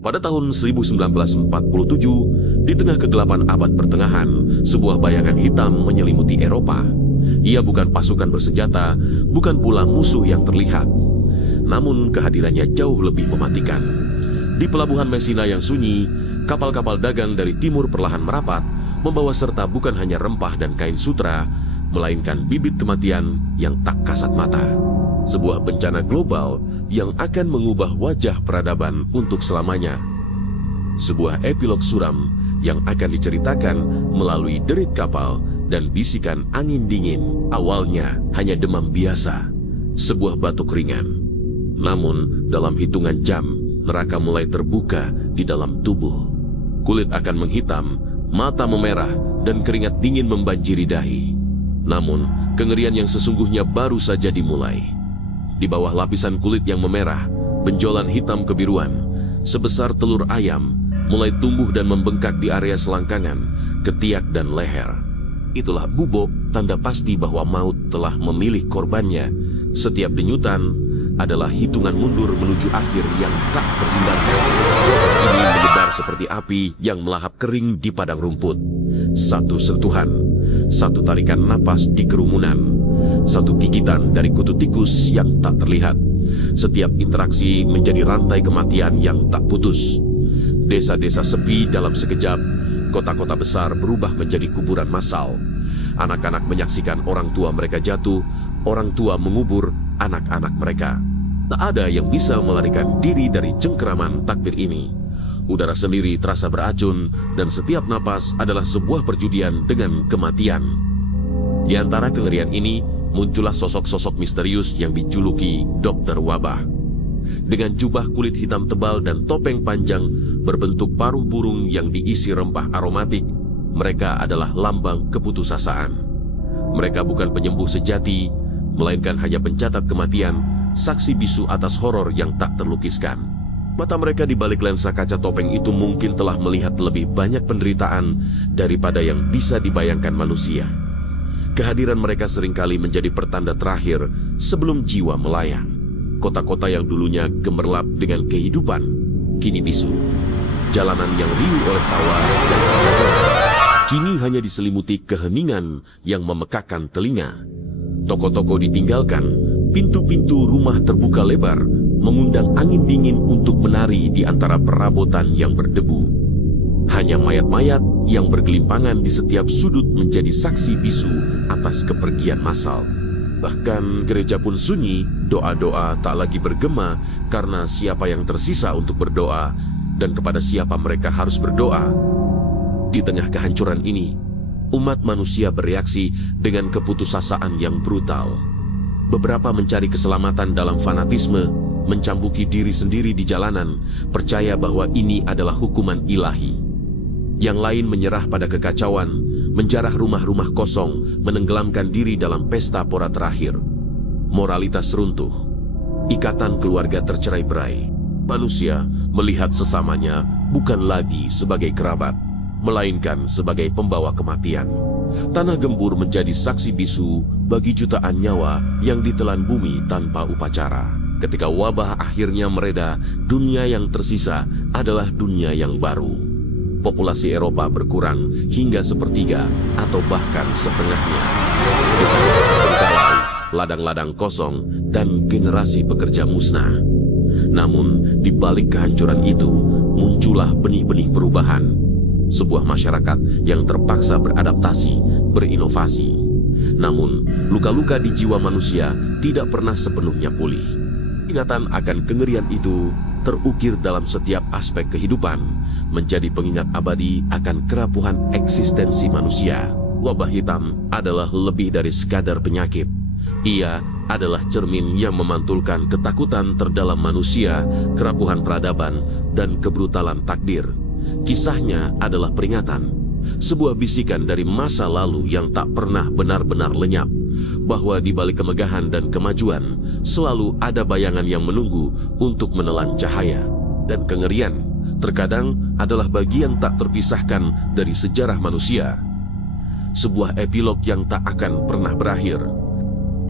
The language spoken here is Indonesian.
Pada tahun 1947, di tengah kegelapan abad pertengahan, sebuah bayangan hitam menyelimuti Eropa. Ia bukan pasukan bersenjata, bukan pula musuh yang terlihat. Namun kehadirannya jauh lebih mematikan. Di pelabuhan Messina yang sunyi, kapal-kapal dagang dari timur perlahan merapat, membawa serta bukan hanya rempah dan kain sutra, melainkan bibit kematian yang tak kasat mata. Sebuah bencana global yang akan mengubah wajah peradaban untuk selamanya. Sebuah epilog suram yang akan diceritakan melalui derit kapal dan bisikan angin dingin. Awalnya hanya demam biasa, sebuah batuk ringan. Namun dalam hitungan jam, neraka mulai terbuka di dalam tubuh. Kulit akan menghitam, mata memerah, dan keringat dingin membanjiri dahi. Namun kengerian yang sesungguhnya baru saja dimulai. Di bawah lapisan kulit yang memerah, benjolan hitam kebiruan, sebesar telur ayam, mulai tumbuh dan membengkak di area selangkangan, ketiak dan leher. Itulah bubuk tanda pasti bahwa maut telah memilih korbannya. Setiap denyutan adalah hitungan mundur menuju akhir yang tak terhindarkan. Ini menyebar seperti api yang melahap kering di padang rumput. Satu sentuhan, satu tarikan napas di kerumunan, satu gigitan dari kutu tikus yang tak terlihat. Setiap interaksi menjadi rantai kematian yang tak putus. Desa-desa sepi dalam sekejap, kota-kota besar berubah menjadi kuburan massal. Anak-anak menyaksikan orang tua mereka jatuh, orang tua mengubur anak-anak mereka. Tak ada yang bisa melarikan diri dari cengkeraman takdir ini. Udara sendiri terasa beracun, dan setiap napas adalah sebuah perjudian dengan kematian. Di antara kengerian ini, muncullah sosok-sosok misterius yang dijuluki Dokter Wabah. Dengan jubah kulit hitam tebal dan topeng panjang berbentuk paruh burung yang diisi rempah aromatik, mereka adalah lambang keputusasaan. Mereka bukan penyembuh sejati, melainkan hanya pencatat kematian, saksi bisu atas horor yang tak terlukiskan. Mata mereka di balik lensa kaca topeng itu mungkin telah melihat lebih banyak penderitaan daripada yang bisa dibayangkan manusia. Kehadiran mereka seringkali menjadi pertanda terakhir sebelum jiwa melayang. Kota-kota yang dulunya gemerlap dengan kehidupan, kini bisu. Jalanan yang riuh oleh tawa dan perdagangan, kini hanya diselimuti keheningan yang memekakkan telinga. Toko-toko ditinggalkan, pintu-pintu rumah terbuka lebar, mengundang angin dingin untuk menari di antara perabotan yang berdebu. Hanya mayat-mayat yang bergelimpangan di setiap sudut menjadi saksi bisu atas kepergian massal. Bahkan gereja pun sunyi, doa-doa tak lagi bergema karena siapa yang tersisa untuk berdoa dan kepada siapa mereka harus berdoa. Di tengah kehancuran ini, umat manusia bereaksi dengan keputusasaan yang brutal. Beberapa mencari keselamatan dalam fanatisme, mencambuki diri sendiri di jalanan, percaya bahwa ini adalah hukuman ilahi. Yang lain menyerah pada kekacauan, menjarah rumah-rumah kosong, menenggelamkan diri dalam pesta pora terakhir. Moralitas runtuh, ikatan keluarga tercerai-berai. Manusia melihat sesamanya bukan lagi sebagai kerabat, melainkan sebagai pembawa kematian. Tanah gembur menjadi saksi bisu bagi jutaan nyawa yang ditelan bumi tanpa upacara. Ketika wabah akhirnya mereda, dunia yang tersisa adalah dunia yang baru. Populasi Eropa berkurang hingga sepertiga atau bahkan setengahnya. Desa-desa terbengkalai, ladang-ladang kosong, dan generasi pekerja musnah. Namun, di balik kehancuran itu, muncullah benih-benih perubahan. Sebuah masyarakat yang terpaksa beradaptasi, berinovasi. Namun, luka-luka di jiwa manusia tidak pernah sepenuhnya pulih. Ingatan akan kengerian itu terukir dalam setiap aspek kehidupan, menjadi pengingat abadi akan kerapuhan eksistensi manusia. Wabah hitam adalah lebih dari sekadar penyakit. Ia adalah cermin yang memantulkan ketakutan terdalam manusia, kerapuhan peradaban, dan kebrutalan takdir. Kisahnya adalah peringatan, sebuah bisikan dari masa lalu yang tak pernah benar-benar lenyap, bahwa di balik kemegahan dan kemajuan selalu ada bayangan yang menunggu untuk menelan cahaya. Dan kengerian terkadang adalah bagian tak terpisahkan dari sejarah manusia. Sebuah epilog yang tak akan pernah berakhir.